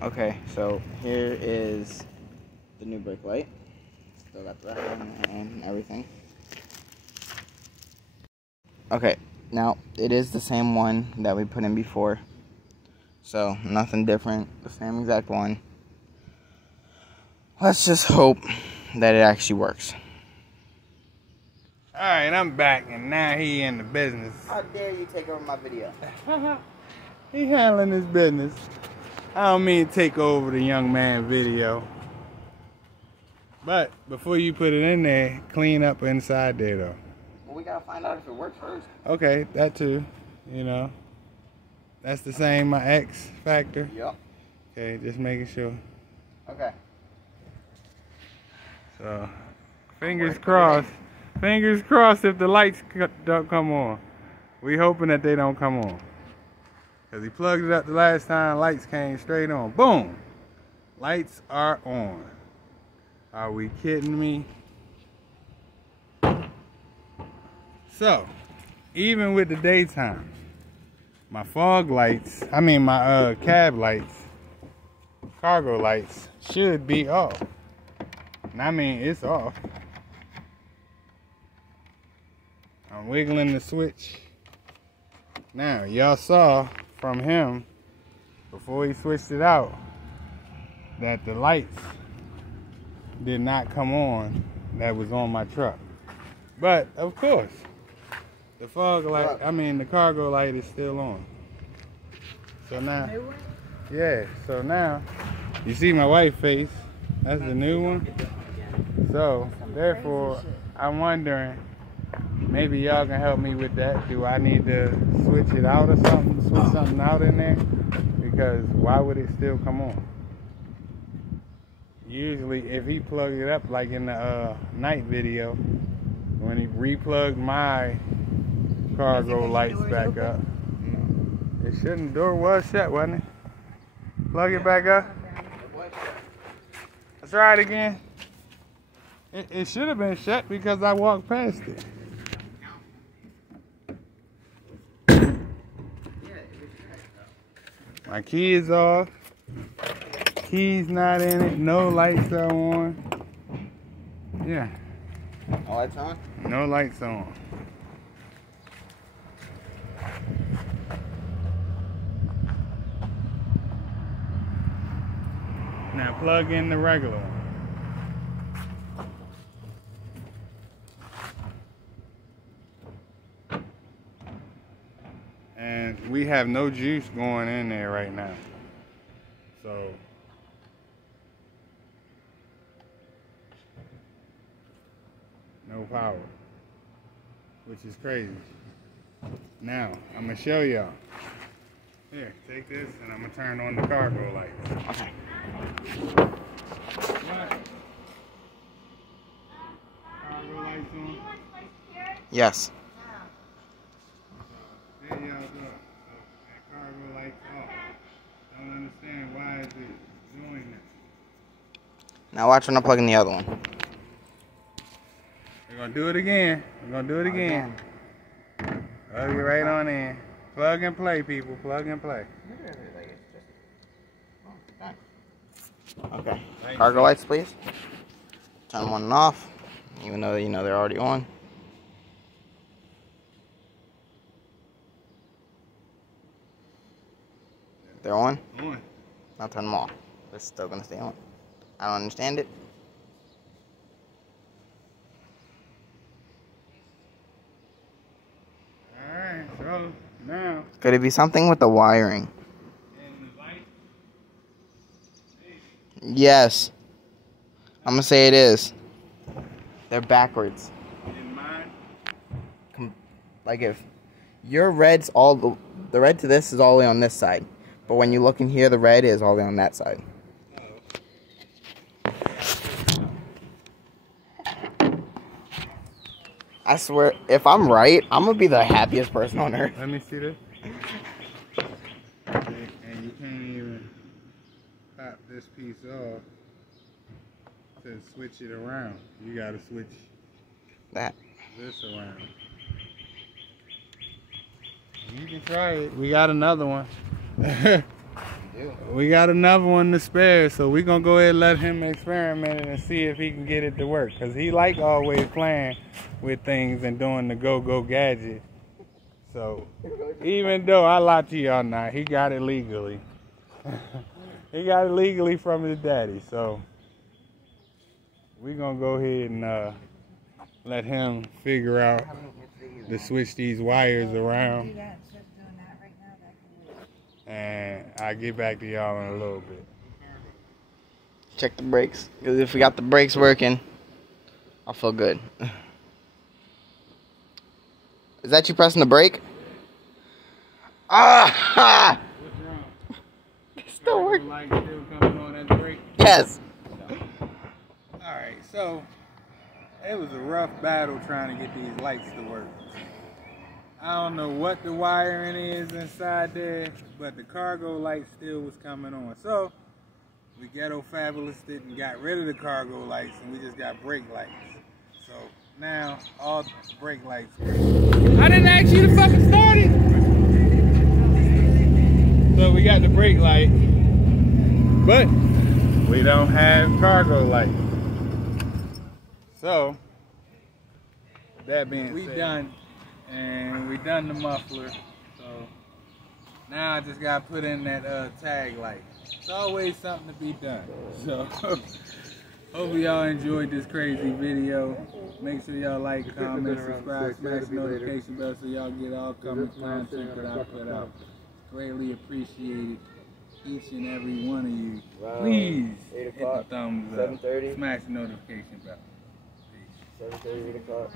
Okay, so here is the new brake light. Still got that and everything. Okay, now it is the same one that we put in before. So nothing different, the same exact one. Let's just hope that it actually works. Alright, I'm back and now he in the business. How dare you take over my video? He handling his business. I don't mean to take over the young man video. But before you put it in there, clean up inside there though. Well, we gotta find out if it works first. Okay, that too. You know. That's the same, my X factor. Yep. Okay, just making sure. Okay. So, fingers crossed. Fingers crossed if the lights don't come on. We hoping that they don't come on. Because he plugged it up the last time, lights came straight on. Boom! Lights are on. Are we kidding me? So, even with the daytime, my fog lights, my cab lights, cargo lights, should be off. And I mean, it's off. I'm wiggling the switch. Now, y'all saw from him, before he switched it out, that the lights did not come on that was on my truck. But, of course, the fog light, the cargo light is still on. So now, yeah, so now, you see my white face, that's the new one. So, therefore, I'm wondering, maybe y'all can help me with that. Do I need to switch it out or something? Switch something out in there? Because why would it still come on? Usually, if he plugged it up like in the night video, when he replugged my cargo lights back up, it shouldn't. Door was shut, wasn't it? Plug it back up. Let's try it again. It should have been shut because I walked past it. My key is off. Key's not in it. No lights are on. Yeah. No lights on? No lights on. Now plug in the regular one. And we have no juice going in there right now. So no power, which is crazy. Now I'm gonna show y'all. Here, take this and I'm gonna turn on the cargo lights. Okay. What? Cargo lights on? Yes. There y'all go. So that cargo lights off. Don't understand why is it doing that. Now watch when I plug in the other one. We're gonna do it again. We're gonna do it again. Plug it right on in. Plug and play, people. Plug and play. Okay. Cargo lights, please. Turn one off, even though you know they're already on. They're on? On. Now turn them off. They're still gonna stay on. I don't understand it. Alright, so now. Could it be something with the wiring? And the light. Yes. I'm gonna say it is. They're backwards. In mine. Like if your red's all the red to this is all the way on this side, but when you look in here, the red is all the way on that side. I swear, if I'm right, I'm gonna be the happiest person on earth. Let me see this. And you can't even pop this piece off to switch it around. You gotta switch That. this around. You can try it. We got another one. we got another one to spare, so we're gonna go ahead and let him experiment and see if he can get it to work. Cause he like always playing with things and doing the go-go gadget. So even though I lie to y'all now, he got it legally. He got it legally from his daddy. So we're gonna go ahead and let him figure out to switch these wires around. And I'll get back to y'all in a little bit. Check the brakes, because if we got the brakes working, I'll feel good. Is that you pressing the brake? Ah! What's wrong? It's still working. Light still coming on that brake? Yes. Alright, so it was a rough battle trying to get these lights to work. I don't know what the wiring is inside there, but the cargo light still was coming on. So we ghetto fabulous it and got rid of the cargo lights, and we just got brake lights. So now all the brake lights work. I didn't ask you to fucking start it. So we got the brake light, but we don't have cargo light. So that being said, we done. And we done the muffler, so now I just gotta put in that tag light. It's always something to be done. So hope y'all enjoyed this crazy video. Make sure y'all like, comment, subscribe, smash the notification bell so y'all get all coming content that I put out. Greatly appreciated each and every one of you. Please hit the thumbs up, smash the notification bell. Peace. 7:30, 8 o'clock.